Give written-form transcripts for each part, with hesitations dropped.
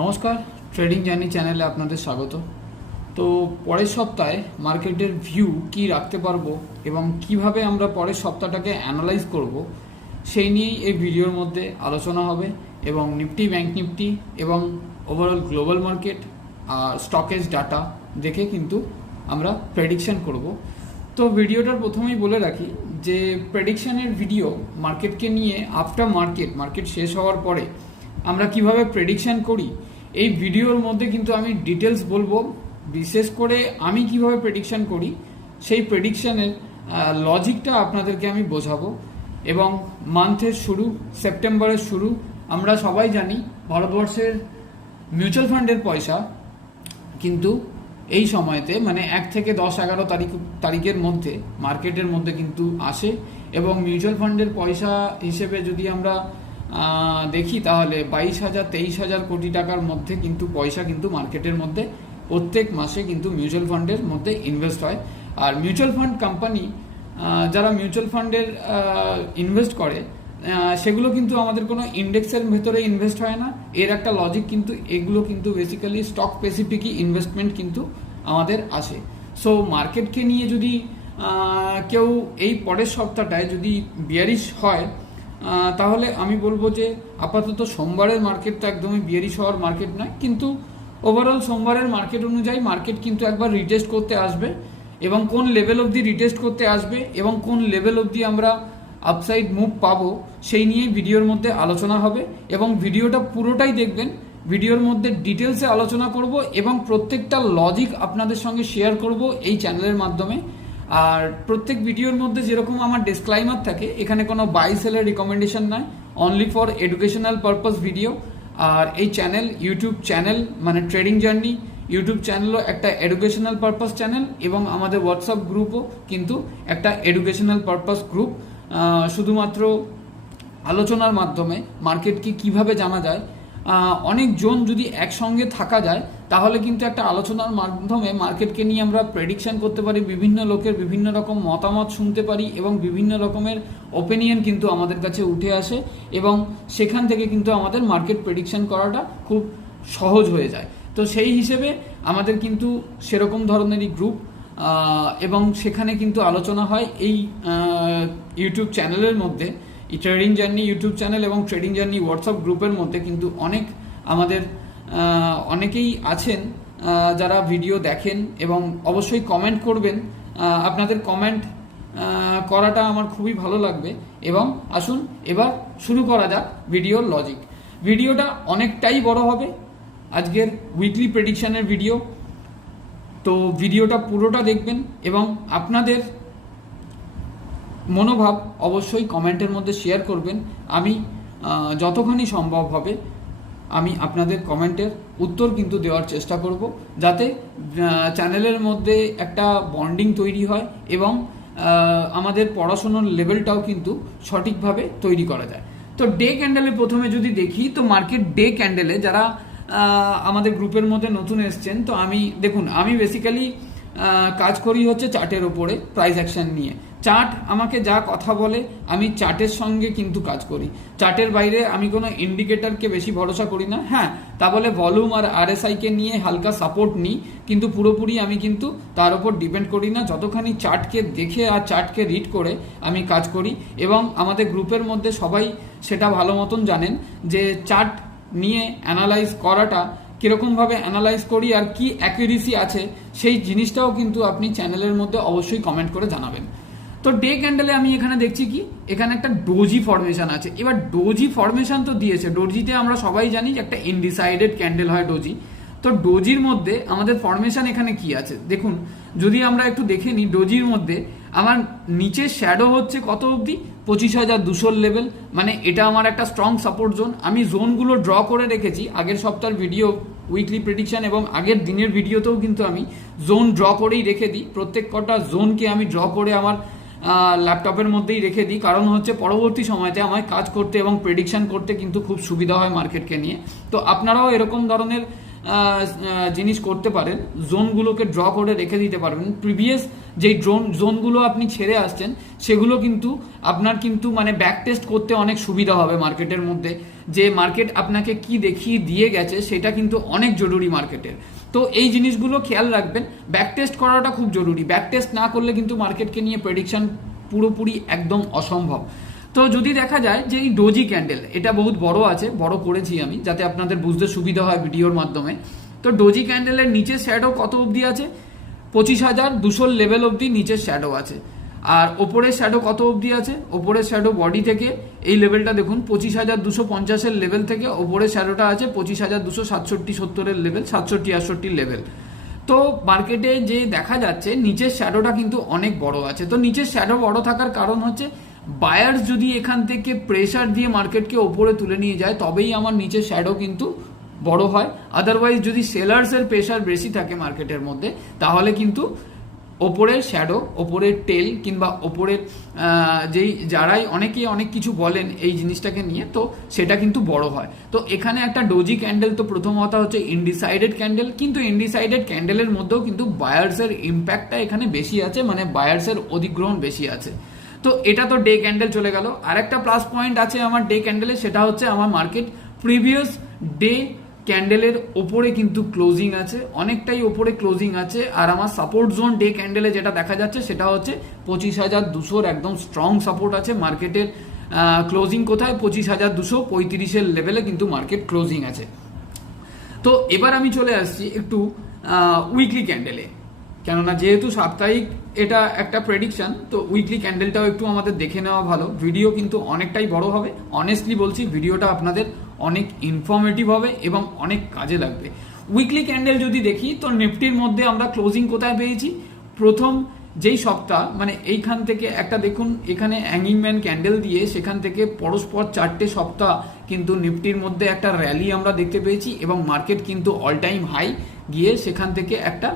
নমস্কার, trading journey চ্যানেলে আপনাদের স্বাগত। তো পরের সপ্তাহে মার্কেটের ভিউ কি রাখতে পারবো এবং কিভাবে আমরা পরের সপ্তাহটাকে অ্যানালাইজ করব সেই নিয়েই এই ভিডিওর মধ্যে আলোচনা হবে। এবং নিফটি, ব্যাংক নিফটি এবং ওভারঅল গ্লোবাল মার্কেট আর স্টকেজ ডাটা দেখে কিন্তু আমরা প্রেডিকশন করব। তো ভিডিওটার প্রথমেই বলে রাখি যে প্রেডিকশনের ভিডিও মার্কেটকে নিয়ে আফটার মার্কেট শেষ হওয়ার পরে আমরা কিভাবে প্রেডিকশন করি এই ভিডিওর মধ্যে কিন্তু আমি ডিটেলস বলবো। বিশেষ করে আমি কিভাবে প্রেডিকশন করি সেই প্রেডিকশনের লজিকটা আপনাদেরকে আমি বোঝাবো। এবং মান্থের শুরু, সেপ্টেম্বরের শুরু, আমরা সবাই জানি ভারতবর্ষের মিউচুয়াল ফান্ডের পয়সা কিন্তু এই সময়তে মানে 1 থেকে 10-11 তারিখের মধ্যে মার্কেটের মধ্যে কিন্তু আসে। এবং মিউচুয়াল ফান্ডের পয়সা হিসেবে যদি আমরা দেখি তাহলে 22,000-23,000 কোটি টাকার মধ্যে কিন্তু পয়সা কিন্তু মার্কেটের মধ্যে প্রত্যেক মাসে কিন্তু মিউচুয়াল ফান্ডের মধ্যে ইনভেস্ট হয়। আর মিউচুয়াল ফান্ড কোম্পানি যারা মিউচুয়াল ফান্ডের ইনভেস্ট করে সেগুলো কিন্তু আমাদের কোনো ইন্ডেক্সের ভেতরে ইনভেস্ট হয় না। এর একটা লজিক কিন্তু এগুলো কিন্তু বেসিক্যালি স্টক স্পেসিফিকই ইনভেস্টমেন্ট কিন্তু আমাদের আসে। সো মার্কেটকে নিয়ে যদি কেউ এই পরের সপ্তাহটায় যদি বিয়ারিশ হয় তাহলে আমি বলবো যে আপাতত সোমবারের মার্কেট তো একদমই বিয়ারিশ হওয়ার মার্কেট নয়, কিন্তু ওভারঅল সোমবারের মার্কেট অনুযায়ী মার্কেট কিন্তু একবার রিটেস্ট করতে আসবে। এবং কোন লেভেল অবধি রিটেস্ট করতে আসবে এবং কোন লেভেল অবধি আমরা আপসাইড মুভ পাবো সেই নিয়ে ভিডিওর মধ্যে আলোচনা হবে। এবং ভিডিওটা পুরোটাই দেখবেন, ভিডিওর মধ্যে ডিটেলসে আলোচনা করব এবং প্রত্যেকটা লজিক আপনাদের সঙ্গে শেয়ার করব এই চ্যানেলের মাধ্যমে। আর প্রত্যেক ভিডিওর মধ্যে যেরকম আমার ডিসক্লাইমার থাকে, এখানে কোনো বাই সেলের রিকমেন্ডেশন নয়, only for educational purpose video. আর এই চ্যানেল, ইউটিউব চ্যানেল মানে ট্রেডিং জার্নি ইউটিউব চ্যানেলও একটা এডুকেশনাল পারপাস চ্যানেল এবং আমাদের হোয়াটসঅ্যাপ গ্রুপও কিন্তু একটা এডুকেশনাল পারপাস গ্রুপ। শুধুমাত্র আলোচনার মাধ্যমে মার্কেটকে কিভাবে জানা যায়, অনেক জন যদি একসঙ্গে থাকা যায় তাহলে কিন্তু একটা আলোচনার মাধ্যমে মার্কেটকে নিয়ে আমরা প্রেডিকশন করতে পারি, বিভিন্ন লোকের বিভিন্ন রকম মতামত শুনতে পারি এবং বিভিন্ন রকমের ওপিনিয়ন কিন্তু আমাদের কাছে উঠে আসে এবং সেখান থেকে কিন্তু আমাদের মার্কেট প্রেডিকশন করাটা খুব সহজ হয়ে যায়। তো সেই হিসেবে আমাদের কিন্তু সেরকম ধরনেরই গ্রুপ এবং সেখানে কিন্তু আলোচনা হয় এই ইউটিউব চ্যানেলের মধ্যে। এই ট্রেডিং জার্নি ইউটিউব চ্যানেল এবং ট্রেডিং জার্নি হোয়াটসঅ্যাপ গ্রুপের মধ্যে কিন্তু আমাদের অনেকেই আছেন যারা ভিডিও দেখেন এবং অবশ্যই কমেন্ট করবেন। আপনাদের কমেন্ট করাটা আমার খুবই ভালো লাগবে। এবং আসুন এবার শুরু করা যাক ভিডিওর লজিক। ভিডিওটা অনেকটাই বড় হবে, আজকের উইকলি প্রেডিকশনের ভিডিও। তো ভিডিওটা পুরোটা দেখবেন এবং আপনাদের মনোভাব অবশ্যই কমেন্টের মধ্যে শেয়ার করবেন। আমি যতখানি সম্ভব হবে আমি আপনাদের কমেন্টের উত্তর কিন্তু দেওয়ার চেষ্টা করব, যাতে চ্যানেলের মধ্যে একটা বন্ডিং তৈরি হয় এবং আমাদের পড়াশোনার লেভেলটাও কিন্তু সঠিকভাবে তৈরি করা যায়। তো ডে ক্যান্ডেলে প্রথমে যদি দেখি, তো মার্কেট ডে ক্যান্ডেলে যারা আমাদের গ্রুপের মধ্যে নতুন এসছেন, তো আমি বেসিক্যালি কাজ করি হচ্ছে চার্টের ওপরে, প্রাইস অ্যাকশন নিয়ে। চার্ট আমাকে যা কথা বলে আমি চার্টের সঙ্গে কিন্তু কাজ করি। চার্টের বাইরে আমি কোনো ইন্ডিকেটরকে বেশি ভরসা করি না। হ্যাঁ, তা বলে ভলিউম আর আরএসআইকে নিয়ে হালকা সাপোর্ট নিই, কিন্তু পুরোপুরি আমি কিন্তু তার উপর ডিপেন্ড করি না। যতখানি চার্টকে দেখে আর চার্টকে রিড করে আমি কাজ করি এবং আমাদের গ্রুপের মধ্যে সবাই সেটা ভালো মতন জানেন যে চার্ট নিয়ে অ্যানালাইজ করাটা কীরকমভাবে অ্যানালাইজ করি আর কি অ্যাকুরেসি আছে সেই জিনিসটাও কিন্তু আপনি চ্যানেলের মধ্যে অবশ্যই কমেন্ট করে জানাবেন। তো ডে ক্যান্ডেলে আমি এখানে দেখছি কি, এখানে একটা ডোজি ফরমেশন আছে। এবার ডোজি ফরমেশন তো দিয়েছে, ডোজিতে আমরা সবাই জানি যে একটা ইনডিসাইডেড ক্যান্ডেল হয় ডোজি। তো ডোজির মধ্যে আমাদের ফরমেশন এখানে কি আছে দেখুন, যদি আমরা একটু দেখে নিই, ডোজির মধ্যে আমার নিচের শ্যাডো হচ্ছে কত অবধি 25,200 লেভেল, মানে এটা আমার একটা স্ট্রং সাপোর্ট জোন। আমি জোনগুলো ড্র করে রেখেছি আগের সপ্তাহের ভিডিও, উইকলি প্রেডিকশন এবং আগের দিনের ভিডিওতেও কিন্তু আমি জোন ড্র করেই রেখে দিই। প্রত্যেক কটা জোনকে আমি ড্র করে আমার ল্যাপটপের মধ্যেই রেখে দিই, কারণ হচ্ছে পরবর্তী সময়তে আমায় কাজ করতে এবং প্রেডিকশন করতে কিন্তু খুব সুবিধা হয় মার্কেটকে নিয়ে। তো আপনারাও এরকম ধরনের জিনিস করতে পারেন, জোনগুলোকে ড্র করে রেখে দিতে পারবেন। প্রিভিয়াস যেই জোনগুলো আপনি ছেড়ে আসছেন সেগুলো কিন্তু আপনার কিন্তু মানে ব্যাক টেস্ট করতে অনেক সুবিধা হবে মার্কেটের মধ্যে, যে মার্কেট আপনাকে কি দেখিয়ে দিয়ে গেছে সেটা কিন্তু অনেক জরুরি মার্কেটের। তো এই জিনিসগুলো খেয়াল রাখবেন, ব্যাক টেস্ট করাটা খুব জরুরি। ব্যাক টেস্ট না করলে কিন্তু মার্কেটকে নিয়ে প্রেডিকশন পুরোপুরি একদম অসম্ভব। তো যদি দেখা যায় যে এই ডোজি ক্যান্ডেল, এটা বহুত বড় আছে, বড় করেছি আমি যাতে আপনাদের বুঝতে সুবিধা হয় ভিডিওর মাধ্যমে। তো ডোজি ক্যান্ডেলের নিচের শ্যাডো কত অবধি আছে? 25,200 লেভেল অবধি নিচের শ্যাডো আছে। আর ওপরের শ্যাডো কত অবধি আছে? ওপরের শ্যাডো বডি থেকে এই লেভেলটা দেখুন 25,250-এর লেভেল থেকে ওপরের শ্যাডোটা আছে 25,267-70-এর লেভেল, 67-68 লেভেল। তো মার্কেটে যে দেখা যাচ্ছে নিচের শ্যাডোটা কিন্তু অনেক বড় আছে। তো নিচের শ্যাডো বড় থাকার কারণ হচ্ছে বায়ার্স যদি এখান থেকে প্রেসার দিয়ে মার্কেটকে ওপরে তুলে নিয়ে যায় তবেই আমার নিচের শ্যাডো কিন্তু বড় হয়। আদারওয়াইজ যদি সেলার্সের প্রেসার বেশি থাকে মার্কেটের মধ্যে তাহলে কিন্তু ওপরের শ্যাডো, ওপরের টেল কিংবা ওপরের যেই যারাই অনেকেই অনেক কিছু বলেন এই জিনিসটাকে নিয়ে, তো সেটা কিন্তু বড় হয়। তো এখানে একটা ডোজি ক্যান্ডেল, তো প্রথম কথা হচ্ছে ইনডিসাইডেড ক্যান্ডেল, কিন্তু ইনডিসাইডেড ক্যান্ডেলের মধ্যেও কিন্তু বায়ার্সের ইম্প্যাক্টটা এখানে বেশি আছে, মানে বায়ার্সের অধিগ্রহণ বেশি আছে। তো এটা তো ডে ক্যান্ডেল চলে গেল। আর একটা প্লাস পয়েন্ট আছে আমার ডে ক্যান্ডেলে, সেটা হচ্ছে আমার মার্কেট প্রিভিয়াস ডে ক্যান্ডেলের ওপরে কিন্তু ক্লোজিং আছে, অনেকটাই ওপরে ক্লোজিং আছে। আর আমার সাপোর্ট জোন ডে ক্যান্ডেলে যেটা দেখা যাচ্ছে সেটা হচ্ছে 25,200-র একদম স্ট্রং সাপোর্ট আছে। মার্কেটের ক্লোজিং কোথায়? 25,235-এর লেভেলে কিন্তু মার্কেট ক্লোজিং আছে। তো এবার আমি চলে আসছি একটু উইকলি ক্যান্ডেলে, কেননা যেহেতু সাপ্তাহিক এটা একটা প্রেডিকশন, তো উইকলি ক্যান্ডেলটাও একটু আমাদের দেখে নেওয়া ভালো। ভিডিও কিন্তু অনেকটাই বড় হবে, অনেস্টলি বলছি ভিডিওটা আপনাদের অনেক ইনফরমেটিভ হবে এবং অনেক কাজে লাগবে। উইকলি ক্যান্ডেল যদি দেখি তো নিফটির মধ্যে আমরা ক্লোজিং কোথায় পেয়েছি? প্রথম যেই সপ্তাহ মানে এইখান থেকে একটা দেখুন, এখানে হ্যাঙ্গিংম্যান ক্যান্ডেল দিয়ে সেখান থেকে পরস্পর 4টে সপ্তাহ কিন্তু নিফটির মধ্যে একটা র্যালি আমরা দেখতে পেয়েছি এবং মার্কেট কিন্তু অল টাইম হাই গিয়ে সেখান থেকে একটা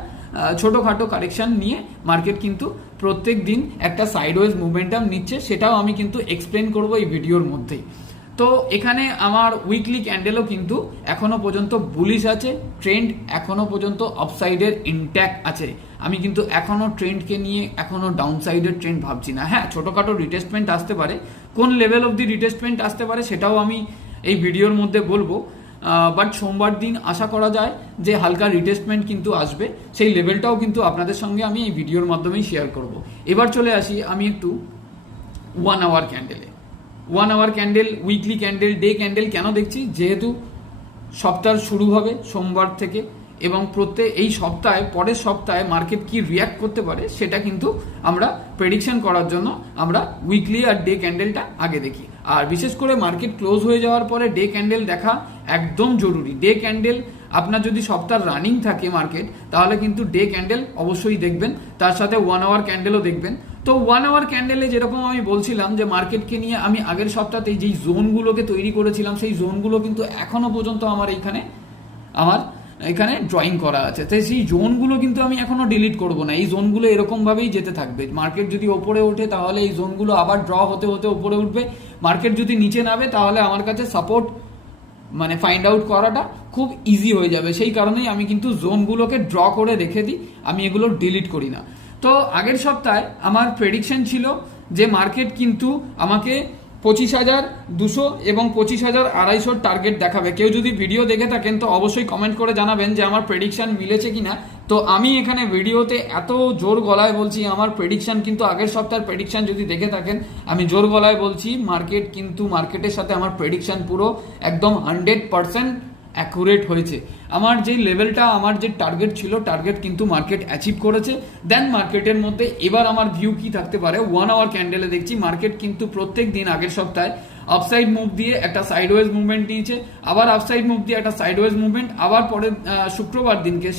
ছোটোখাটো কারেকশন নিয়ে মার্কেট কিন্তু প্রত্যেক দিন একটা সাইডওয়েজ মুভমেন্টাম নিচ্ছে, সেটাও আমি কিন্তু এক্সপ্লেন করবো এই ভিডিওর মধ্যেই। তো এখানে আমার উইকলি ক্যান্ডেলও কিন্তু এখনো পর্যন্ত বুলিশ আছে, ট্রেন্ড এখনো পর্যন্ত আপসাইডের ইনট্যাক্ট আছে। আমি কিন্তু এখনো ট্রেন্ডকে নিয়ে এখনো ডাউনসাইডের ট্রেন্ড ভাবছি না। হ্যাঁ, ছোটোখাটো রিটেস্টমেন্ট আসতে পারে, কোন লেভেল অব দি রিটেস্টমেন্ট আসতে পারে সেটাও আমি এই ভিডিওর মধ্যে বলবো। বাট সোমবার দিন আশা করা যায় যে হালকা রিটেস্টমেন্ট কিন্তু আসবে, সেই লেভেলটাও কিন্তু আপনাদের সঙ্গে আমি এই ভিডিওর মাধ্যমেই শেয়ার করব। এবার চলে আসি আমি একটু 1 আওয়ার ক্যান্ডেলে। 1 hour candle, weekly candle, day candle কেন দেখছি? যেহেতু সপ্তাহ শুরু হবে সোমবার থেকে এবং এই সপ্তাহে পরের সপ্তাহে মার্কেট কি রিয়াক্ট করতে পারে সেটা কিন্তু আমরা প্রেডিকশন করার জন্য আমরা উইকলি আর ডে ক্যান্ডেলটা আগে দেখি। আর বিশেষ করে মার্কেট ক্লোজ হয়ে যাওয়ার পরে ডে ক্যান্ডেল দেখা একদম জরুরি। ডে ক্যান্ডেল আপনার যদি সপ্তাহ রানিং থাকে মার্কেট তাহলে কিন্তু ডে ক্যান্ডেল অবশ্যই দেখবেন, তার সাথে 1 আওয়ার ক্যান্ডেলও দেখবেন। তো 1 আওয়ার ক্যান্ডেলে যেরকম আমি বলছিলাম যে মার্কেটকে নিয়ে আমি আগের সপ্তাহে যেই জোনগুলোকে তৈরি করেছিলাম সেই জোনগুলো কিন্তু এখনো পর্যন্ত আমার এখানে ড্রয়িং করা আছে। তাই সেই জোনগুলো কিন্তু আমি এখনো ডিলিট করব না, এই জোনগুলো এরকমভাবেই যেতে থাকবে। মার্কেট যদি ওপরে ওঠে তাহলে এই জোনগুলো আবার ড্র হতে হতে ওপরে উঠবে, মার্কেট যদি নিচে নামে তাহলে আমার কাছে সাপোর্ট মানে ফাইন্ড আউট করাটা খুব ইজি হয়ে যাবে। সেই কারণেই আমি কিন্তু জোনগুলোকে ড্র করে রেখে দিই, আমি এগুলো ডিলিট করি না। তো আগের সপ্তাহে আমার প্রেডিকশন ছিল যে মার্কেট কিন্তু আমাকে 25,200 এবং 25,250 টার্গেট দেখাবে। কেউ যদি ভিডিও দেখে থাকেন তো অবশ্যই কমেন্ট করে জানাবেন যে আমার প্রেডিকশন মিলেছে কিনা। তো আমি এখানে ভিডিওতে এত জোর গলায় বলছি আমার প্রেডিকশন কিন্তু আগের সপ্তাহের প্রেডিকশন যদি দেখে থাকেন আমি জোর গলায় বলছি মার্কেটের সাথে আমার প্রেডিকশন পুরো একদম 100% অ্যাকুরেট হয়েছে। আমার যে লেভেলটা, আমার যে টার্গেট ছিল, টার্গেট কিন্তু মার্কেট অ্যাচিভ করেছে। দেন মার্কেটের মধ্যে এবার আমার ভিউ কি থাকতে পারে? 1 আওয়ার ক্যান্ডেলে দেখছি মার্কেট কিন্তু প্রত্যেক দিন আগের সপ্তাহে আপসাইড মুভ দিয়ে একটা সাইডওয়েজ মুভমেন্ট নিয়েছে, আবার আপসাইড মুভ দিয়ে একটা সাইডওয়েজ মুভমেন্ট, আবার পরের শুক্রবার দিনকে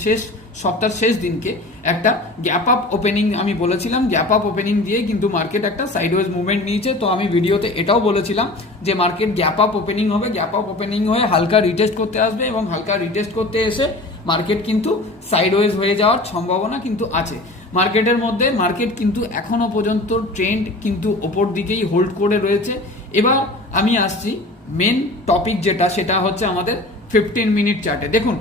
সপ্তাহের শেষ দিনকে একটা গ্যাপ আপ ওপেনিং, আমি বলেছিলাম গ্যাপ আপ ওপেনিং দিয়ে কিন্তু মার্কেট একটা সাইডওয়েজ মুভমেন্ট নিয়েছে। তো আমি ভিডিওতে এটাও বলেছিলাম যে মার্কেট গ্যাপ আপ ওপেনিং হবে, গ্যাপ আপ ওপেনিং হয়ে হালকা রিটেস্ট করতে আসবে এবং হালকা রিটেস্ট করতে এসে মার্কেট কিন্তু সাইডওয়েজ হয়ে যাওয়ার সম্ভাবনা কিন্তু আছে মার্কেটের মধ্যে। মার্কেট কিন্তু এখনো পর্যন্ত ট্রেন্ড কিন্তু ওপর দিকেই হোল্ড করে রয়েছে। এবার আমি আসছি মেন টপিক যেটা, সেটা হচ্ছে আমাদের 15 মিনিট চার্টে। দেখুন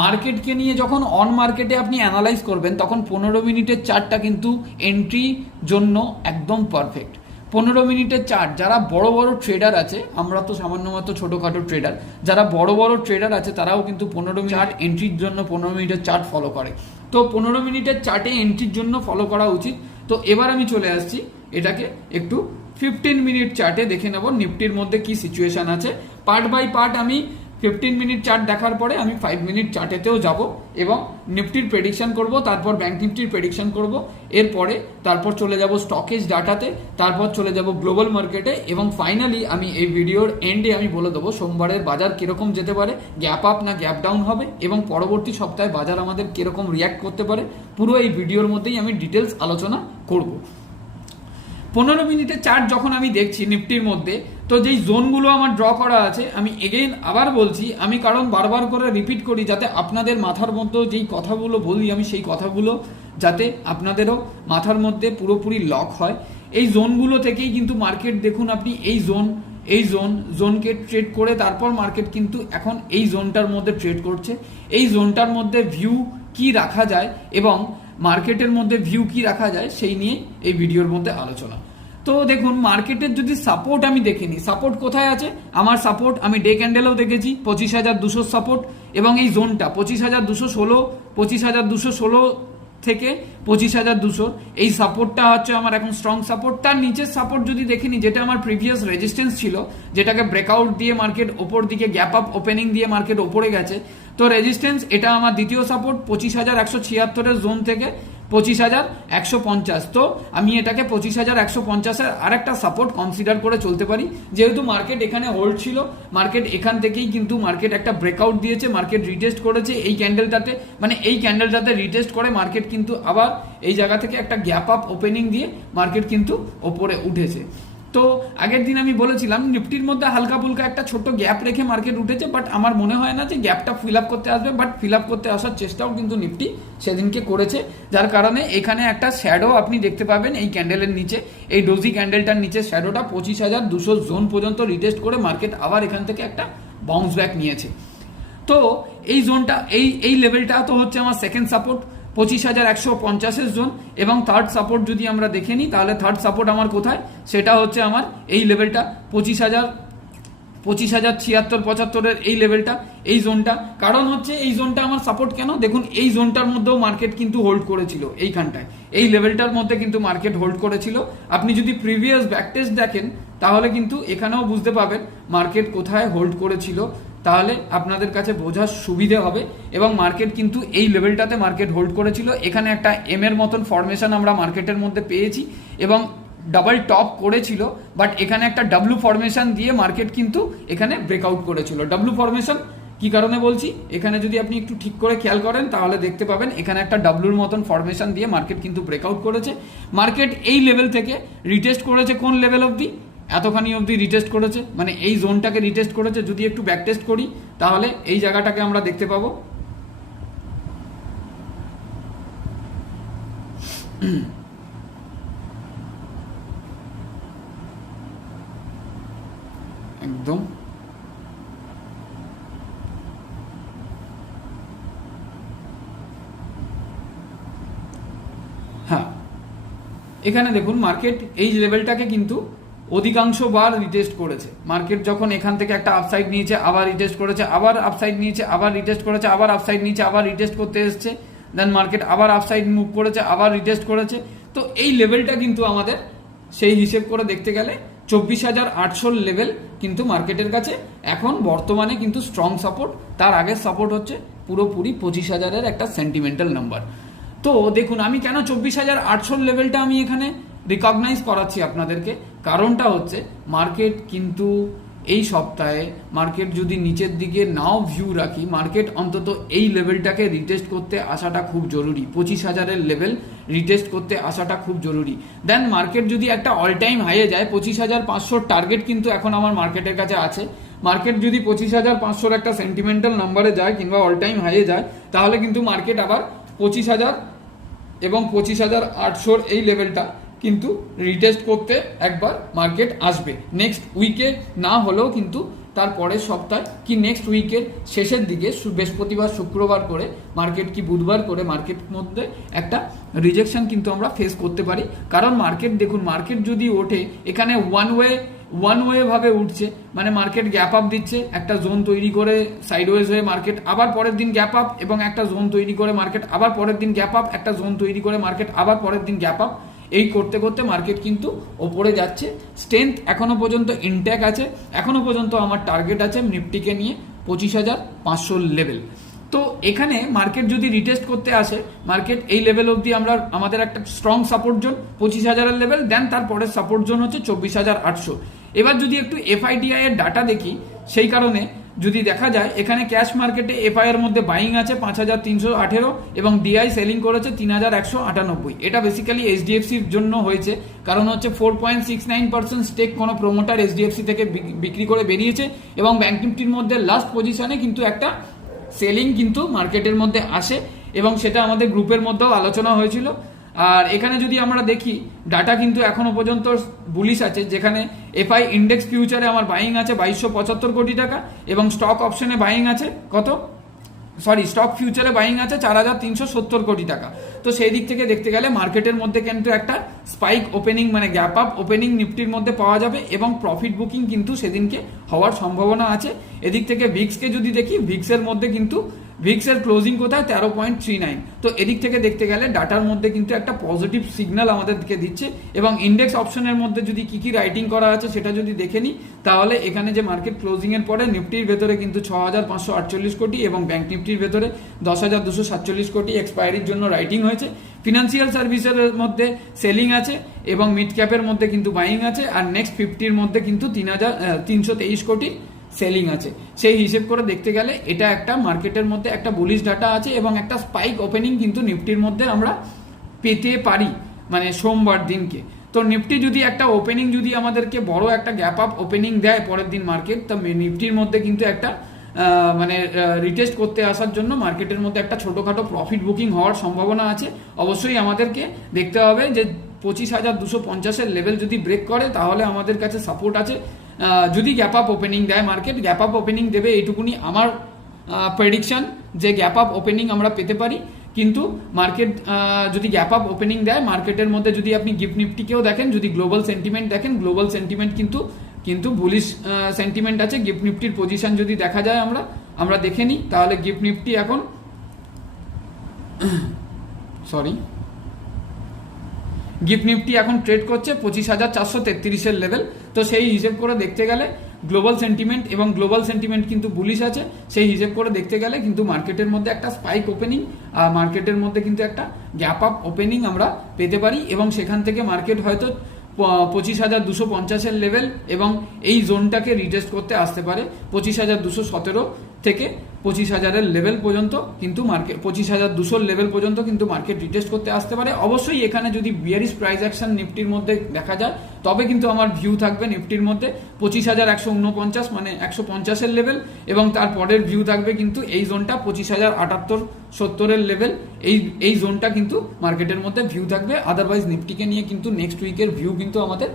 মার্কেটকে নিয়ে যখন অন মার্কেটে আপনি অ্যানালাইজ করবেন তখন 15 মিনিটের চার্টটা কিন্তু এন্ট্রি জন্য একদম পারফেক্ট। 15 মিনিটের চার্ট, যারা বড় বড় ট্রেডার আছে, আমরা তো সামান্য মাত্র ছোটোখাটো ট্রেডার, যারা বড় বড় ট্রেডার আছে তারাও কিন্তু 15 চার্ট এন্ট্রির জন্য 15 মিনিটের চার্ট ফলো করে। তো 15 মিনিটের চার্টে এন্ট্রির জন্য ফলো করা উচিত। তো এবার আমি চলে আসছি এটাকে একটু 15 মিনিট চার্টে দেখে নেব নিফটির মধ্যে কি সিচুয়েশন আছে। পার্ট বাই পার্ট আমি 15 মিনিট চার্ট দেখার পরে আমি 5 মিনিট চার্টেতেও যাব এবং নিফটির প্রেডিকশন করব, তারপর ব্যাংক নিফটির প্রেডিকশন করব, এরপরে তারপর চলে যাব স্টকেজ ডাটাতে, তারপর চলে যাব গ্লোবাল মার্কেটে এবং ফাইনালি আমি এই ভিডিওর এন্ডে আমি বলে দেবো সোমবারের বাজার কিরকম যেতে পারে, গ্যাপ আপ না গ্যাপ ডাউন হবে এবং পরবর্তী সপ্তাহে বাজার আমাদের কিরকম রিয়াক্ট করতে পারে। পুরো এই ভিডিওর মধ্যেই আমি ডিটেলস আলোচনা করব। 15 মিনিটের চার্ট যখন আমি দেখছি নিফটির মধ্যে, তো যেই জোনগুলো আমার ড্র করা আছে, আমি এগেইন আবার বলছি, আমি কারণ বারবার করে রিপিট করি যাতে আপনাদের মাথার মধ্যে যেই কথাগুলো বলি আমি সেই কথাগুলো যাতে আপনাদেরও মাথার মধ্যে পুরোপুরি লক হয়। এই জোনগুলো থেকেই কিন্তু মার্কেট, দেখুন আপনি এই জোনকে ট্রেড করে তারপর মার্কেট কিন্তু এখন এই জোনটার মধ্যে ট্রেড করছে। এই জোনটার মধ্যে ভিউ কি রাখা যায় এবং মার্কেটের মধ্যে ভিউ কি রাখা যায় সেই নিয়ে এই ভিডিওর মধ্যে আলোচনা। তো দেখুন মার্কেটের যদি সাপোর্ট আমি দেখে নিই, সাপোর্ট কোথায় আছে, আমার সাপোর্ট আমি ডে ক্যান্ডেলেও দেখেছি 25,200 সাপোর্ট এবং এই জোনটা 25,216, 25,216 থেকে 25,200 এই সাপোর্টটা হচ্ছে আমার এখন স্ট্রং সাপোর্ট। তার নিচের সাপোর্ট যদি দেখে নিই, যেটা আমার প্রিভিয়াস রেজিস্ট্যান্স ছিল, যেটাকে ব্রেকআউট দিয়ে মার্কেট ওপর দিকে গ্যাপ আপ ওপেনিং দিয়ে মার্কেট ওপরে গেছে, তো রেজিস্ট্যান্স এটা আমার দ্বিতীয় সাপোর্ট 25,176 জোন থেকে 25,150। তো আমি এটাকে 25,150-এর আরেকটা সাপোর্ট কনসিডার করে চলতে পারি। যেহেতু মার্কেট এখানে হোল্ড ছিল, মার্কেট এখান থেকেই কিন্তু মার্কেট একটা ব্রেকআউট দিয়েছে, মার্কেট রিটেস্ট করেছে এই ক্যান্ডেলটাতে, মানে এই ক্যান্ডেলটাতে রিটেস্ট করে মার্কেট কিন্তু আবার এই জায়গা থেকে একটা গ্যাপ আপ ওপেনিং দিয়ে মার্কেট কিন্তু ওপরে উঠেছে। তো আগের দিন আমি বলেছিলাম নিফটির মধ্যে হালকা ফুলকা একটা ছোট্ট গ্যাপ রেখে মার্কেট উঠেছে, বাট আমার মনে হয় না যে গ্যাপটা ফিল আপ করতে আসবে, বাট ফিল আপ করতে আসার চেষ্টাও কিন্তু নিফটি সেদিনকে করেছে, যার কারণে এখানে একটা শ্যাডো আপনি দেখতে পাবেন এই ক্যান্ডেলের নিচে, এই ডোজি ক্যান্ডেলটার নিচে শ্যাডোটা 25,200 জোন পর্যন্ত রিটেস্ট করে মার্কেট আবার এখান থেকে একটা বাউন্স ব্যাক নিয়েছে। তো এই জোনটা এই লেভেলটা তো হচ্ছে আমার সেকেন্ড সাপোর্ট 25,150 জোন এবং থার্ড সাপোর্ট যদি আমরা দেখে নিই তাহলে থার্ড সাপোর্ট আমার কোথায়, সেটা হচ্ছে আমার এই লেভেলটা 25,076-75 এই লেভেলটা, এই জোনটা। কারণ হচ্ছে এই জোনটা আমার সাপোর্ট কেন, দেখুন এই জোনটার মধ্যেও মার্কেট কিন্তু হোল্ড করেছিল, এইখানটায় এই লেভেলটার মধ্যে কিন্তু মার্কেট হোল্ড করেছিল। আপনি যদি প্রিভিয়াস ব্যাকটেস্ট দেখেন তাহলে কিন্তু এখানেও বুঝতে পাবেন মার্কেট কোথায় হোল্ড করেছিল, তাহলে আপনাদের কাছে বোঝার সুবিধে হবে। এবং মার্কেট কিন্তু এই লেভেলটাতে মার্কেট হোল্ড করেছিল, এখানে একটা এম এর মতন ফরমেশন আমরা মার্কেটের মধ্যে পেয়েছি এবং ডাবল টপ করেছিল, বাট এখানে একটা ডাব্লু ফরমেশন দিয়ে মার্কেট কিন্তু এখানে ব্রেকআউট করেছিল। ডাব্লু ফরমেশন কি কারণে বলছি, এখানে যদি আপনি একটু ঠিক করে খেয়াল করেন তাহলে দেখতে পাবেন এখানে একটা ডাব্লুর মতন ফরমেশন দিয়ে মার্কেট কিন্তু ব্রেকআউট করেছে। মার্কেট এই লেভেল থেকে রিটেস্ট করেছে কোন লেভেল অবধি, এতখানি অবধি রিটেস্ট করেছে, মানে এই জোনটাকে রিটেস্ট করেছে। যদি একটু ব্যাক টেস্ট করি তাহলে এই জায়গাটাকে আমরা দেখতে পাবো, একদম হ্যাঁ, এখানে দেখুন মার্কেট এই লেভেলটাকে কিন্তু অধিকাংশ বার রিটেস্ট করেছে। মার্কেট যখন এখান থেকে একটা আপসাইড নিয়েছে আবার রিটেস্ট করেছে, আবার আপসাইড নিয়েছে আবার রিটেস্ট করেছে, আবার আপসাইড নিয়েছে আবার রিটেস্ট করতে এসছে, দেন মার্কেট আবার আপসাইড মুভ করেছে আবার রিটেস্ট করেছে। তো এই লেভেলটা কিন্তু আমাদের সেই হিসেব করে দেখতে গেলে 24,800 লেভেল কিন্তু মার্কেটের কাছে এখন বর্তমানে কিন্তু স্ট্রং সাপোর্ট। তার আগের সাপোর্ট হচ্ছে পুরোপুরি 25,000-এর একটা সেন্টিমেন্টাল নাম্বার। তো দেখুন আমি কেন 24,800 লেভেলটা আমি এখানে রিকগনাইজ করাচ্ছি আপনাদেরকে, কারণটা হচ্ছে মার্কেট কিন্তু এই সপ্তাহে মার্কেট যদি নিচের দিকে নাও ভিউ রাখি, মার্কেট অন্তত এই লেভেলটাকে রিটেস্ট করতে আসাটা খুব জরুরি, 25,000-এর লেভেল রিটেস্ট করতে আসাটা খুব জরুরি। দেন মার্কেট যদি একটা অল টাইম হাইয়ে যায়, 25,500 টার্গেট কিন্তু এখন আমার মার্কেটের কাছে আছে। মার্কেট যদি 25,500 একটা সেন্টিমেন্টাল নাম্বারে যায় কিংবা অল টাইম হাইয়ে যায় তাহলে কিন্তু মার্কেট আবার 25,000 এবং 25,800 এই লেভেলটা কিন্তু রিটেস্ট করতে একবার মার্কেট আসবে। নেক্সট উইকে না হলেও কিন্তু তার পরের সপ্তাহে কি নেক্সট উইকের শেষের দিকে বৃহস্পতিবার শুক্রবার করে মার্কেট কি বুধবার করে মার্কেট মধ্যে একটা রিজেকশন কিন্তু আমরা ফেস করতে পারি। কারণ মার্কেট দেখুন, মার্কেট যদি ওঠে এখানে ওয়ান ওয়ে ভাবে উঠছে, মানে মার্কেট গ্যাপ আপ দিচ্ছে, একটা জোন তৈরি করে সাইডওয়েজ হয়ে মার্কেট আবার পরের দিন গ্যাপ আপ, এবং একটা জোন তৈরি করে মার্কেট আবার পরের দিন গ্যাপ আপ, একটা জোন তৈরি করে মার্কেট আবার পরের দিন গ্যাপ আপ, এই করতে করতে মার্কেট কিন্তু ওপরে যাচ্ছে। স্ট্রেংথ এখনো পর্যন্ত ইনট্যাক্ট আছে। এখনো পর্যন্ত আমার টার্গেট আছে নিফটিকে নিয়ে 25,500 লেভেল। তো এখানে মার্কেট যদি রিটেস্ট করতে আসে, মার্কেট এই লেভেল অবধি আমাদের একটা স্ট্রং সাপোর্ট জোন 25,000-এর লেভেল, দেন তারপরের সাপোর্ট জোন হচ্ছে 24,800। এবার যদি একটু এফআইডিআই এর ডাটা দেখি, সেই কারণে যদি দেখা যায় এখানে ক্যাশ মার্কেটে এফআই এর মধ্যে বাইং আছে 5,318 এবং ডিআই সেলিং করেছে 3,198। এটা বেসিক্যালি এইচডিএফসির জন্য হয়েছে, কারণ হচ্ছে 4.69% স্টেক কোনো প্রমোটার এইচডিএফসি থেকে বিক্রি করে বেরিয়েছে, এবং ব্যাংক নিফটির মধ্যে লাস্ট পজিশনে কিন্তু একটা সেলিং কিন্তু মার্কেটের মধ্যে আসে, এবং সেটা আমাদের গ্রুপের মধ্যেও আলোচনা হয়েছিল। আর এখানে যদি আমরা দেখি ডাটা কিন্তু এখনো পর্যন্ত বুলিশ আছে, যেখানে এফআই ইন্ডেক্স ফিউচারে আমার বাইং আছে 2,275 কোটি টাকা, এবং স্টক অপশনে বাইং আছে স্টক ফিউচারে বাইং আছে 4,370 কোটি টাকা। তো সেই দিক থেকে দেখতে গেলে মার্কেটের মধ্যে কিন্তু একটা স্পাইক ওপেনিং, মানে গ্যাপ আপ ওপেনিং নিফটির মধ্যে পাওয়া যাবে, এবং প্রফিট বুকিং কিন্তু সেদিনকে হওয়ার সম্ভাবনা আছে। এদিক থেকে ভিক্সকে যদি দেখি, ভিক্সের মধ্যে কিন্তু ভিক্সের ক্লোজিং কোথায় 13.39। তো এদিক থেকে দেখতে গেলে ডাটার মধ্যে কিন্তু একটা পজিটিভ সিগন্যাল আমাদেরকে দিচ্ছে। এবং ইন্ডেক্স অপশনের মধ্যে যদি কি কি রাইটিং করা আছে সেটা যদি দেখে নিই, তাহলে এখানে যে মার্কেট ক্লোজিং এর পরে নিফটির ভেতরে কিন্তু 6,548 কোটি এবং ব্যাংক নিফটির ভেতরে 10,247 কোটি এক্সপায়ারির জন্য রাইটিং হয়েছে। ফিনান্সিয়াল সার্ভিসের মধ্যে সেলিং আছে এবং মিড ক্যাপের মধ্যে কিন্তু বাইং আছে, আর নেক্সট 50-র মধ্যে কিন্তু 3,323 কোটি সেলিং আছে। সেই হিসেব করে দেখতে গেলে এটা একটা মার্কেটের মধ্যে একটা বুলিশ ডাটা আছে, এবং একটা স্পাইক ওপেনিং কিন্তু নিফটির মধ্যে আমরা পেতে পারি, মানে সোমবার দিনকে। তো নিফটি যদি একটা ওপেনিং যদি আমাদেরকে বড় একটা গ্যাপ আপ ওপেনিং দেয় পরের দিন মার্কেট, তো নিফটির মধ্যে কিন্তু একটা মানে রিটেস্ট করতে আসার জন্য মার্কেটের মধ্যে একটা ছোটোখাটো প্রফিট বুকিং হওয়ার সম্ভাবনা আছে। অবশ্যই আমাদেরকে দেখতে হবে যে 25,250-এর লেভেল যদি ব্রেক করে তাহলে আমাদের কাছে সাপোর্ট আছে। যদি গ্যাপ আপ ওপেনিং দেয় মার্কেট, গ্যাপ আপ ওপেনিং দেবে এইটুকুনি আমার প্রেডিকশন, যে গ্যাপ আপ ওপেনিং আমরা পেতে পারি। কিন্তু মার্কেট যদি গ্যাপ আপ ওপেনিং দেয়, মার্কেটের মধ্যে যদি আপনি গিফট নিফটিকেও দেখেন, যদি গ্লোবাল সেন্টিমেন্ট দেখেন, গ্লোবাল সেন্টিমেন্ট কিন্তু বুলিশ সেন্টিমেন্ট আছে। গিফট নিফটির পজিশন যদি দেখা যায় আমরা দেখে নিই, তাহলে গিফট নিফটি এখন গিফট নিফটি এখন ট্রেড করছে 25,433-এর লেভেল। তো সেই হিসেব করে দেখতে গেলে গ্লোবাল সেন্টিমেন্ট কিন্তু বুলিশ আছে। সেই হিসেব করে দেখতে গেলে কিন্তু মার্কেটের মধ্যে একটা স্পাইক ওপেনিং, মার্কেটের মধ্যে কিন্তু একটা গ্যাপ আপ ওপেনিং আমরা পেতে পারি, এবং সেখান থেকে মার্কেট হয়তো 25,250-এর লেভেল এবং এই জোনটাকে রিটেস্ট করতে আসতে পারে। 25,217 থেকে 25,000-এর লেভেল পর্যন্ত কিন্তু মার্কেট 25,200 লেভেল পর্যন্ত কিন্তু মার্কেট রিটেস্ট করতে আসতে পারে। অবশ্যই এখানে যদি বিয়ারিশ প্রাইস অ্যাকশন নিফটির মধ্যে দেখা যায়, তবে কিন্তু আমার ভিউ থাকবে নিফটির মধ্যে 25,149 মানে 150-এর লেভেল, এবং তারপরের ভিউ থাকবে কিন্তু এই জোনটা 25,078-70-এর লেভেল। এই জোনটা কিন্তু মার্কেটের মধ্যে ভিউ থাকবে। আদারওয়াইজ নিফটিকে নিয়ে কিন্তু নেক্সট উইকের ভিউ কিন্তু আমাদের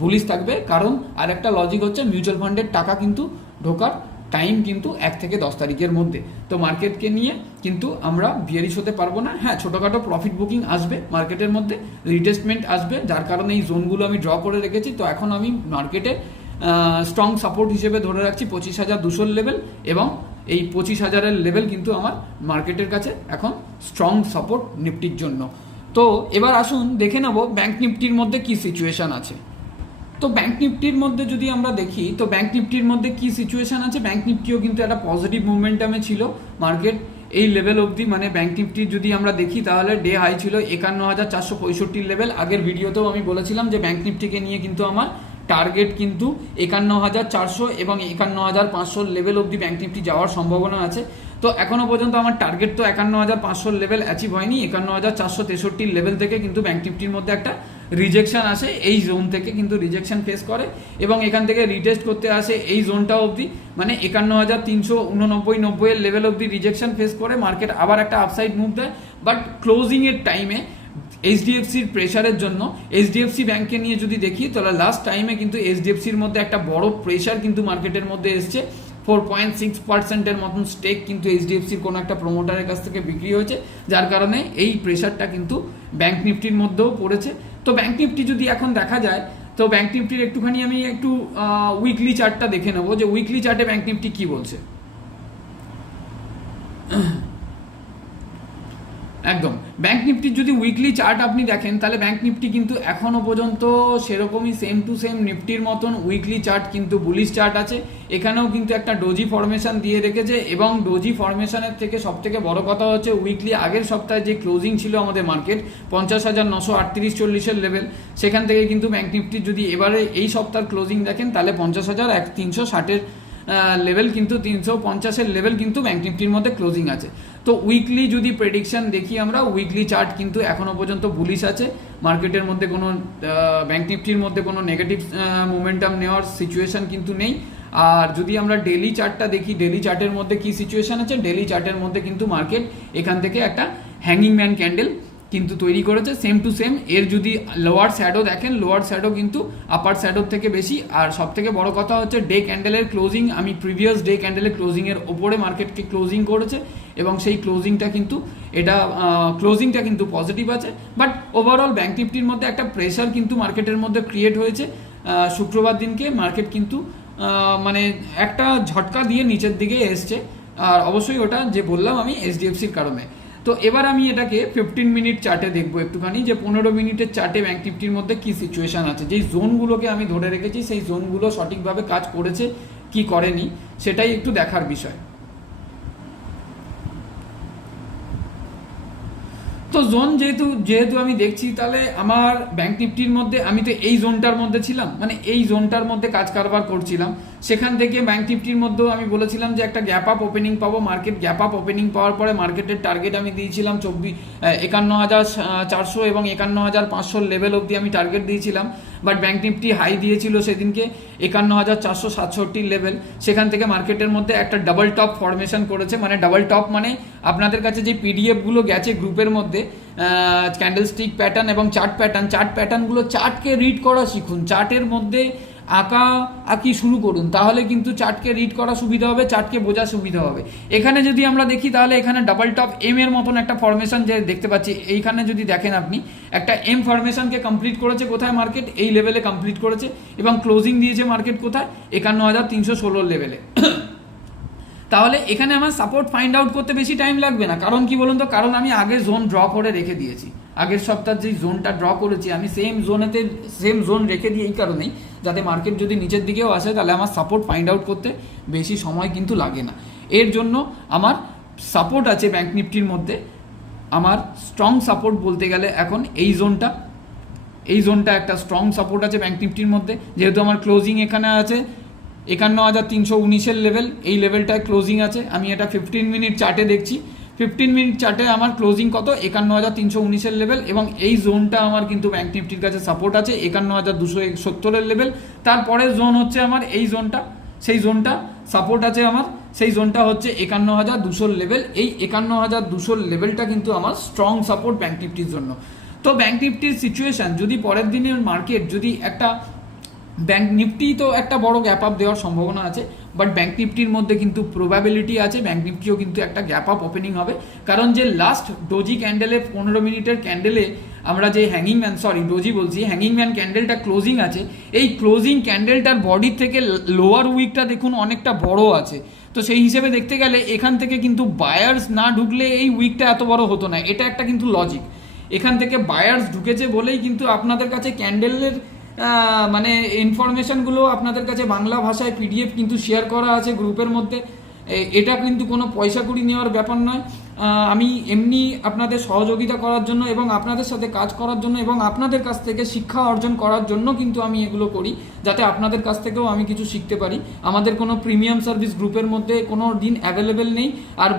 বুলিশ থাকবে। কারণ আর একটা লজিক হচ্ছে মিউচুয়াল ফান্ডের টাকা কিন্তু ঢোকার টাইম কিন্তু 1 থেকে 10 তারিখের মধ্যে। তো মার্কেটকে নিয়ে কিন্তু আমরা বিয়ারিশ হতে পারবো না। হ্যাঁ, ছোটোখাটো প্রফিট বুকিং আসবে মার্কেটের মধ্যে, রিটেস্টমেন্ট আসবে, যার কারণে এই জোনগুলো আমি ড্র করে রেখেছি। তো এখন আমি মার্কেটে স্ট্রং সাপোর্ট হিসেবে ধরে রাখছি 25,200 লেভেল, এবং এই 25,000-এর লেভেল কিন্তু আমার মার্কেটের কাছে এখন স্ট্রং সাপোর্ট নিফটির জন্য। তো এবার আসুন দেখে নেব ব্যাংক নিফটির মধ্যে কি সিচুয়েশন আছে। তো ব্যাংক নিফটির মধ্যে যদি আমরা দেখি, তো ব্যাংক নিফটির মধ্যে কি সিচুয়েশন আছে, ব্যাংক নিফটিও কিন্তু একটা পজিটিভ মুভমেন্টামে ছিল মার্কেট এই লেভেল অবধি। মানে ব্যাংক নিফটির যদি আমরা দেখি তাহলে ডে হাই ছিল 51,465 লেভেল। আগের ভিডিওতেও আমি বলেছিলাম যে ব্যাংক নিফটিকে নিয়ে কিন্তু আমার টার্গেট কিন্তু 51,400 এবং 51,500 লেভেল অবধি ব্যাংক নিফটি যাওয়ার সম্ভাবনা আছে। তো এখনো পর্যন্ত আমার টার্গেট তো 51,500 লেভেল অ্যাচিভ হয়নি। 51,463 লেভেল থেকে কিন্তু ব্যাংক নিফটির মধ্যে একটা রিজেকশন আসে, এই জোন থেকে কিন্তু রিজেকশন ফেস করে, এবং এখান থেকে রিটেস্ট করতে আসে এই জোনটা অবধি, মানে 51,389-90-এর লেভেল অবধি রিজেকশন ফেস করে মার্কেট আবার একটা আপসাইড মুভ দেয়। বাট ক্লোজিংয়ের টাইমে এইচডিএফসির প্রেশারের জন্য। এইচডিএফসি ব্যাংককে নিয়ে যদি দেখি তাহলে লাস্ট টাইমে কিন্তু এইচডিএফসির মধ্যে একটা বড় প্রেশার কিন্তু মার্কেটের মধ্যে এসছে। 4.6%-এর মতন স্টেক কিন্তু এইচডিএফসির কোনো একটা প্রমোটারের কাছ থেকে বিক্রি হয়েছে, যার কারণে এই প্রেশারটা কিন্তু ব্যাংক নিফটির মধ্যেও পড়েছে। তো ব্যাংক নিফটি যদি এখন দেখা যায়, তো ব্যাংক নিফটির একটুখানি আমি একটু উইকলি চার্টটা দেখে নেবো যে উইকলি চার্টে ব্যাংক নিফটি কি বলছে। একদম ব্যাংক নিফটির যদি উইকলি চার্ট আপনি দেখেন তাহলে ব্যাংক নিফটি কিন্তু এখনো পর্যন্ত সেরকমই সেম টু সেম নিফটির মতন উইকলি চার্ট কিন্তু বুলিশ চার্ট আছে। এখানেও কিন্তু একটা ডোজি ফরমেশন দিয়ে রেখেছে, এবং ডোজি ফরমেশনের থেকে সব থেকে বড় কথা হচ্ছে উইকলি আগের সপ্তাহে যে ক্লোজিং ছিল আমাদের মার্কেট 50,938-40 লেভেল, সেখান থেকে কিন্তু ব্যাংক নিফটির যদি এবারে এই সপ্তাহের ক্লোজিং দেখেন তাহলে 50,360 লেভেল কিন্তু 350-এর লেভেল কিন্তু ব্যাংক নিফটির মধ্যে ক্লোজিং আছে। তো উইকলি যদি প্রেডিকশন দেখি আমরা, উইকলি চার্ট কিন্তু এখনো পর্যন্ত বুলিশ আছে, মার্কেটের মধ্যে কোনো ব্যাংক নিফটির মধ্যে কোনো নেগেটিভ মোমেন্টাম নেওয়ার সিচুয়েশন কিন্তু নেই। আর যদি আমরা ডেলি চার্টটা দেখি, ডেলি চার্টের মধ্যে কি সিচুয়েশন আছে, ডেলি চার্টের মধ্যে কিন্তু মার্কেট এখান থেকে একটা হ্যাঙ্গিং ম্যান ক্যান্ডেল কিন্তু তৈরি করেছে সেম টু সেম। এর যদি লোয়ার শ্যাডো দেখেন, লোয়ার শ্যাডো কিন্তু আপার শ্যাডোর থেকে বেশি। আর সব থেকে বড় কথা হচ্ছে ডে ক্যান্ডেলের ক্লোজিং, আমি প্রিভিয়াস ডে ক্যান্ডেলের ক্লোজিংয়ের ওপরে মার্কেটকে ক্লোজিং করেছে, এবং সেই ক্লোজিংটা কিন্তু পজিটিভ আছে। বাট ওভারঅল ব্যাংক নিফটির মধ্যে একটা প্রেশার কিন্তু মার্কেটের মধ্যে ক্রিয়েট হয়েছে। শুক্রবার দিনকে মার্কেট কিন্তু মানে একটা ঝটকা দিয়ে নিচের দিকে এসছে, আর অবশ্যই ওটা যে বললাম আমি এইচডিএফসির কারণে। তো এবার আমি এটাকে 15 মিনিট চার্টে দেখবো একটুখানি, যে 15 মিনিটের চার্টে ব্যাংক নিফটির মধ্যে কি সিচুয়েশন আছে, যেই জোনগুলোকে আমি ধরে রেখেছি সেই জোনগুলো সঠিকভাবে কাজ করেছে কি করেনি সেটাই একটু দেখার বিষয়। তো জোন যেহেতু আমি দেখছি, তাহলে আমার ব্যাংক নিফটির মধ্যে আমি তো এই জোনটার মধ্যে ছিলাম, মানে এই জোনটার মধ্যে কাজ কারবার করছিলাম। সেখান থেকে ব্যাংক নিফটির মধ্যেও আমি বলেছিলাম যে একটা গ্যাপ আপ ওপেনিং পাবো। মার্কেট গ্যাপ আপ ওপেনিং পাওয়ার পরে মার্কেটের টার্গেট আমি দিয়েছিলাম 51,400 এবং 51,500 লেভেল অবধি আমি টার্গেট দিয়েছিলাম। বাট ব্যাংক নিফটি হাই দিয়েছিল সেদিনকে 51,467 লেভেল। সেখান থেকে মার্কেটের মধ্যে একটা ডাবল টপ ফরমেশন করেছে। মানে ডাবল টপ মানে আপনাদের কাছে যে পিডিএফগুলো গেছে গ্রুপের মধ্যে, ক্যান্ডেল স্টিক প্যাটার্ন এবং চার্ট প্যাটার্নগুলো, চার্টকে রিড করা শিখুন, চার্টের মধ্যে আঁকি শুরু করুন, তাহলে কিন্তু চার্টকে রিড করা সুবিধা হবে, চার্টকে বোঝা সুবিধা হবে। এখানে যদি আমরা দেখি তাহলে এখানে ডাবল টপ এম এর মতন একটা ফরমেশন যে দেখতে পাচ্ছি, এইখানে যদি দেখেন আপনি একটা এম ফরমেশনকে কমপ্লিট করেছে কোথায় মার্কেট, এই লেভেলে কমপ্লিট করেছে, এবং ক্লোজিং দিয়েছে মার্কেট কোথায় 51,316 লেভেলে। তাহলে এখানে আমার সাপোর্ট ফাইন্ড আউট করতে বেশি টাইম লাগবে না। কারণ কি বলুন তো, কারণ আমি আগে জোন ড্র করে রেখে দিয়েছি। আগের সপ্তাহে যে জোনটা ড্র করেছি আমি সেম জোন রেখে দিই এই কারণেই, যাতে মার্কেট যদি নিচের দিকেও আসে তাহলে আমার সাপোর্ট ফাইন্ড আউট করতে বেশি সময় কিন্তু লাগে না। এর জন্য আমার সাপোর্ট আছে ব্যাংক নিফটির মধ্যে। আমার স্ট্রং সাপোর্ট বলতে গেলে এখন এই জোনটা একটা স্ট্রং সাপোর্ট আছে ব্যাংক নিফটির মধ্যে। যেহেতু আমার ক্লোজিং এখানে আছে 51,319 লেভেল, এই লেভেলটায় ক্লোজিং আছে। আমি এটা 15 মিনিট চার্টে দেখছি, 15 মিনিট চার্টে আমার ক্লোজিং কত 51,319 লেভেল, এবং এই জোনটা আমার কিন্তু ব্যাংক নিফটির কাছে সাপোর্ট আছে 51,270 লেভেল। তারপরের জোন হচ্ছে আমার এই জোনটা, সেই জোনটা সাপোর্ট আছে আমার, সেই জোনটা হচ্ছে 51,200 লেভেল। এই 51,200 লেভেলটা কিন্তু আমার স্ট্রং সাপোর্ট ব্যাংক নিফটির জন্য। তো ব্যাংক নিফটির সিচুয়েশন যদি পরের দিনের মার্কেট যদি একটা ব্যাংক নিফটি তো একটা বড় গ্যাপ আপ দেওয়ার সম্ভাবনা আছে, বাট ব্যাংক নিফটির মধ্যে কিন্তু প্রবাবিলিটি আছে ব্যাংক নিফটিও কিন্তু একটা গ্যাপ আপ ওপেনিং হবে। কারণ যে লাস্ট ডোজি ক্যান্ডেলে 15 মিনিটের ক্যান্ডেলে আমরা যে হ্যাঙ্গিং ম্যান ক্যান্ডেলটা ক্লোজিং আছে, এই ক্লোজিং ক্যান্ডেলটার বডি থেকে লোয়ার উইকটা দেখুন অনেকটা বড় আছে। তো সেই হিসেবে দেখতে গেলে এখান থেকে কিন্তু বায়ার্স না ঢুকলে এই উইকটা এত বড় হতো না, এটা একটা কিন্তু লজিক। এখান থেকে বায়ার্স ঢুকেছে বলেই কিন্তু আপনাদের কাছে ক্যান্ডেলের মানে ইনফরমেশনগুলো আপনাদের কাছে বাংলা ভাষায় পিডিএফ কিন্তু শেয়ার করা আছে গ্রুপের মধ্যে। এটা কিন্তু কোনো পয়সা কড়ি নেওয়ার ব্যাপার নয়। আমি এমনি আপনাদের সহযোগিতা করার জন্য এবং আপনাদের সাথে কাজ করার জন্য এবং আপনাদের কাছ থেকে শিক্ষা অর্জন করার জন্য কিন্তু আমি এগুলো করি, যাতে আপনাদের কাছ থেকেও আমি কিছু শিখতে পারি। আমাদের কোনো প্রিমিয়াম সার্ভিস গ্রুপের মধ্যে কোনো দিন অ্যাভেলেবেল নেই, আর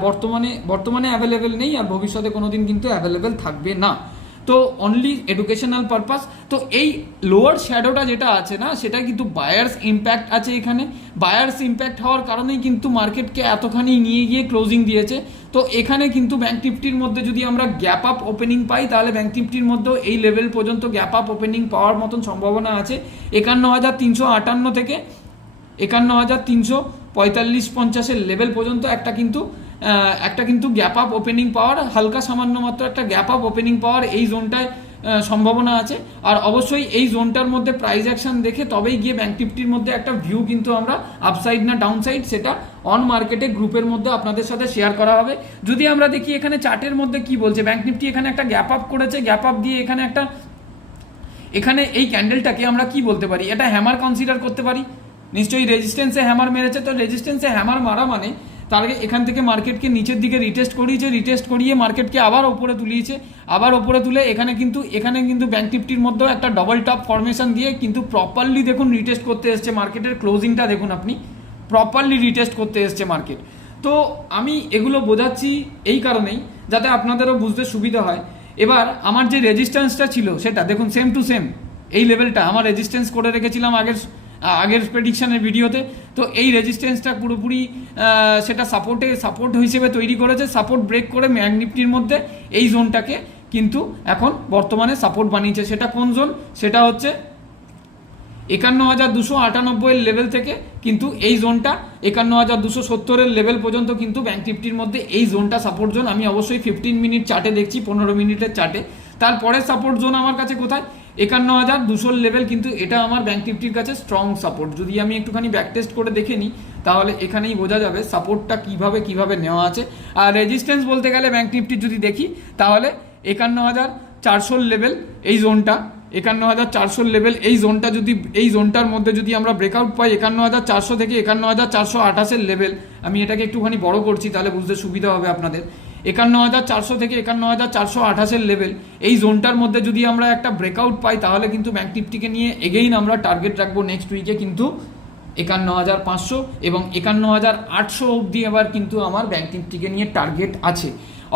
বর্তমানে অ্যাভেলেবেল নেই, আর ভবিষ্যতে কোনো দিন কিন্তু অ্যাভেলেবেল থাকবে না। তো অনলি এডুকেশনাল পারপাস। তো এই লোয়ার শ্যাডোটা যেটা আছে না, সেটা কিন্তু বায়ার্স ইম্প্যাক্ট আছে এখানে। বায়ার্স ইম্প্যাক্ট হওয়ার কারণেই কিন্তু মার্কেটকে এতখানি নিয়ে গিয়ে ক্লোজিং দিয়েছে। তো এখানে কিন্তু ব্যাঙ্ক নিফটির মধ্যে যদি আমরা গ্যাপ আপ ওপেনিং পাই, তাহলে ব্যাঙ্ক নিফটির মধ্যেও এই লেভেল পর্যন্ত গ্যাপ আপ ওপেনিং পাওয়ার মতন সম্ভাবনা আছে। 51,358 থেকে 51,345-50 লেভেল পর্যন্ত একটা কিন্তু গ্যাপ আপ ওপেনিং পাওয়ার, হালকা সামান্য মাত্র একটা গ্যাপ আপ ওপেনিং পাওয়ার এই জোনটায় সম্ভাবনা আছে। আর অবশ্যই এই জোনটার মধ্যে প্রাইস অ্যাকশন দেখে তবেই গিয়ে ব্যাঙ্ক নিফটির মধ্যে একটা ভিউ কিন্তু আমরা আপসাইড না ডাউন সাইড, সেটা অন মার্কেটে গ্রুপের মধ্যে আপনাদের সাথে শেয়ার করা হবে। যদি আমরা দেখি এখানে চার্টের মধ্যে কি বলছে, ব্যাঙ্ক নিফটি এখানে একটা গ্যাপ আপ করেছে, গ্যাপ আপ দিয়ে এখানে এই ক্যান্ডেলটাকে আমরা কি বলতে পারি, এটা হ্যামার কনসিডার করতে পারি। নিশ্চয়ই রেজিস্ট্যান্সে হ্যামার মেরেছে, তো রেজিস্ট্যান্সে হ্যামার মারা মানে তার আগে এখান থেকে মার্কেটকে নিচের দিকে রিটেস্ট করিয়েছে, রিটেস্ট করিয়ে মার্কেটকে আবার ওপরে তুলিয়েছে, আবার ওপরে তুলে এখানে কিন্তু ব্যাঙ্ক নিফটির মধ্যেও একটা ডবল টপ ফরমেশন দিয়ে কিন্তু প্রপারলি দেখুন রিটেস্ট করতে এসছে। মার্কেটের ক্লোজিংটা দেখুন আপনি, প্রপারলি রিটেস্ট করতে এসছে মার্কেট। তো আমি এগুলো বোঝাচ্ছি এই কারণেই যাতে আপনাদেরও বুঝতে সুবিধা হয়। এবার আমার যে রেজিস্ট্যান্সটা ছিল সেটা দেখুন সেম টু সেম এই লেভেলটা আমার রেজিস্ট্যান্স করে রেখেছিলাম আগের প্রেডিকশনের ভিডিওতে। তো এই রেজিস্ট্যান্সটা পুরোপুরি সেটা সাপোর্ট হিসেবে তৈরি করেছে। সাপোর্ট ব্রেক করে ব্যাঙ্ক নিফটির মধ্যে এই জোনটাকে কিন্তু এখন বর্তমানে সাপোর্ট বানিয়েছে। সেটা কোন জোন, সেটা হচ্ছে 51,298 লেভেল থেকে কিন্তু এই জোনটা 51,270 লেভেল পর্যন্ত কিন্তু ব্যাঙ্ক নিফটির মধ্যে এই জোনটা সাপোর্ট জোন। আমি অবশ্যই 15 মিনিট চার্টে দেখছি, 15 মিনিটের চার্টে। তারপরে সাপোর্ট জোন আমার কাছে কোথায়, 51,200 লেভেল, কিন্তু এটা আমার ব্যাঙ্ক নিফটির কাছে স্ট্রং সাপোর্ট। যদি আমি একটুখানি ব্যাক টেস্ট করে দেখে নিই তাহলে এখানেই বোঝা যাবে সাপোর্টটা কিভাবে নেওয়া আছে। আর রেজিস্ট্যান্স বলতে গেলে ব্যাঙ্ক নিফটির যদি দেখি তাহলে 51,400 লেভেল এই জোনটা, 51,400 লেভেল এই জোনটার মধ্যে যদি আমরা ব্রেকআউট পাই 51,400 থেকে 51,428 লেভেল, আমি এটাকে একটুখানি বড় করছি তাহলে বুঝতে সুবিধা হবে আপনাদের। 51,400 থেকে 51,428 লেভেল এই জোনটার মধ্যে যদি আমরা একটা ব্রেকআউট পাই তাহলে কিন্তু ব্যাঙ্ক নিফটিকে নিয়ে এগেইন আমরা টার্গেট রাখবো নেক্সট উইকে কিন্তু 51,500 এবং 51,800 অবধি এবার কিন্তু আমার ব্যাঙ্ক নিফটিকে নিয়ে টার্গেট আছে।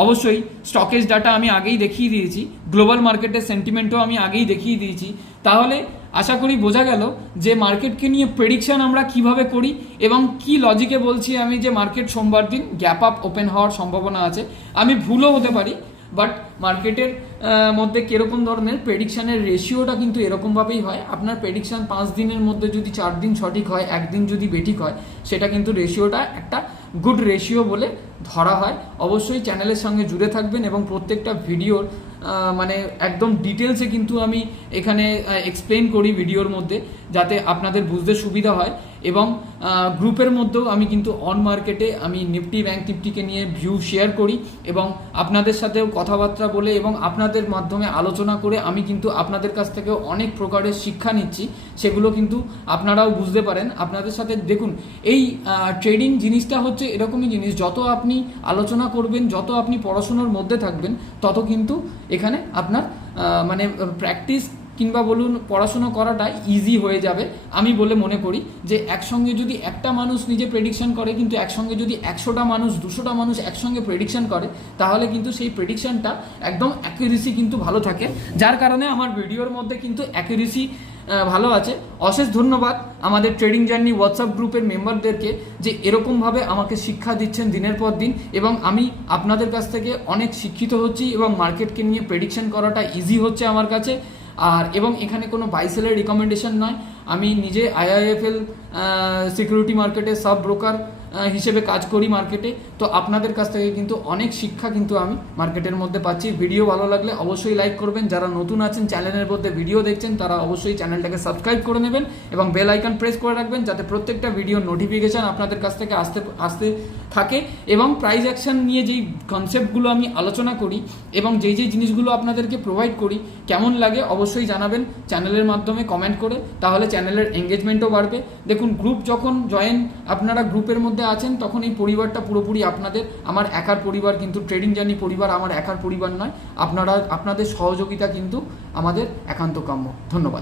অবশ্যই স্টকেজ ডাটা আমি আগেই দেখিয়ে দিয়েছি, গ্লোবাল মার্কেটের সেন্টিমেন্টও আমি আগেই দেখিয়ে দিয়েছি। তাহলে আশা করি বোঝা গেল যে মার্কেটকে নিয়ে প্রেডিকশন আমরা কিভাবে করি এবং কি লজিকে বলছি আমি যে মার্কেট সোমবার দিন গ্যাপ আপ ওপেন হওয়ার সম্ভাবনা আছে। আমি ভুলও হতে পারি, বাট মার্কেটের মধ্যে কীরকম ধরনের প্রেডিকশানের রেশিওটা কিন্তু এরকমভাবেই হয়। আপনার প্রেডিকশান 5 দিনের মধ্যে যদি 4 দিন সঠিক হয়, একদিন যদি বেঠিক হয়, সেটা কিন্তু রেশিওটা একটা গুড রেশিও বলে ধরা হয়। অবশ্যই চ্যানেলের সঙ্গে জুড়ে থাকবেন এবং প্রত্যেকটা ভিডিওর মানে একদম ডিটেলসে কিন্তু আমি এখানে এক্সপ্লেন করি ভিডিওর মধ্যে, যাতে আপনাদের বুঝতে সুবিধা হয়। এবং গ্রুপের মধ্যেও আমি কিন্তু অন মার্কেটে আমি নিফটি ব্যাঙ্ক নিফটিকে নিয়ে ভিউ শেয়ার করি এবং আপনাদের সাথেও কথাবার্তা বলে এবং আপনাদের মাধ্যমে আলোচনা করে আমি কিন্তু আপনাদের কাছ থেকেও অনেক প্রকারের শিক্ষা নিচ্ছি, সেগুলো কিন্তু আপনারাও বুঝতে পারেন। আপনাদের সাথে দেখুন এই ট্রেডিং জিনিসটা হচ্ছে এরকমই জিনিস, যত আপনি আলোচনা করবেন, যত আপনি পড়াশোনার মধ্যে থাকবেন, তত কিন্তু এখানে আপনার মানে প্র্যাকটিস কিংবা বলুন পড়াশোনা করাটা ইজি হয়ে যাবে আমি বলে মনে করি। যে একসঙ্গে যদি একটা মানুষ নিজে প্রেডিকশন করে, কিন্তু একসঙ্গে যদি 100টা মানুষ 200টা মানুষ একসঙ্গে প্রেডিকশন করে, তাহলে কিন্তু সেই প্রেডিকশনটা একদম অ্যাকুরেসি কিন্তু ভালো থাকে, যার কারণে আমার ভিডিওর মধ্যে কিন্তু অ্যাকুরেসি ভালো আছে। অশেষ ধন্যবাদ আমাদের ট্রেডিং জার্নি হোয়াটসঅ্যাপ গ্রুপের মেম্বারদেরকে যে এরকমভাবে আমাকে শিক্ষা দিচ্ছেন দিনের পর দিন, এবং আমি আপনাদের কাছ থেকে অনেক শিক্ষিত হচ্ছি এবং মার্কেটকে নিয়ে প্রেডিকশন করাটা ইজি হচ্ছে আমার কাছে। আর এবং এখানে কোনো বাইসেলের রিকমেন্ডেশন নয়, আমি নিজে IIFL সিকিউরিটি মার্কেটে সাব ব্রোকার হিসেবে কাজ করি মার্কেটে। তো আপনাদের কাছ থেকে কিন্তু অনেক শিক্ষা কিন্তু আমি মার্কেটের মধ্যে পাচ্ছি। ভিডিও ভালো লাগলে অবশ্যই লাইক করবেন, যারা নতুন আছেন চ্যানেলের মধ্যে ভিডিও দেখছেন তারা অবশ্যই চ্যানেলটাকে সাবস্ক্রাইব করে নেবেন এবং বেল আইকন প্রেস করে রাখবেন, যাতে প্রত্যেকটা ভিডিও নোটিফিকেশান আপনাদের কাছ থেকে আসতে থাকে। এবং প্রাইস অ্যাকশন নিয়ে যেই কনসেপ্টগুলো আমি আলোচনা করি এবং যেই জিনিসগুলো আপনাদেরকে প্রোভাইড করি কেমন লাগে অবশ্যই জানাবেন চ্যানেলের মাধ্যমে কমেন্ট করে, তাহলে চ্যানেলের এঙ্গেজমেন্টও বাড়বে। দেখুন গ্রুপ যখন আপনারা গ্রুপের মধ্যে আছেন তখন এই পরিবারটা পুরোপুরি আপনাদের, আমার একার পরিবার কিন্তু ট্রেডিং জার্নি পরিবার আমার একার পরিবার নয়। আপনাদের সহযোগিতা কিন্তু আমাদের একান্ত কাম্য। ধন্যবাদ।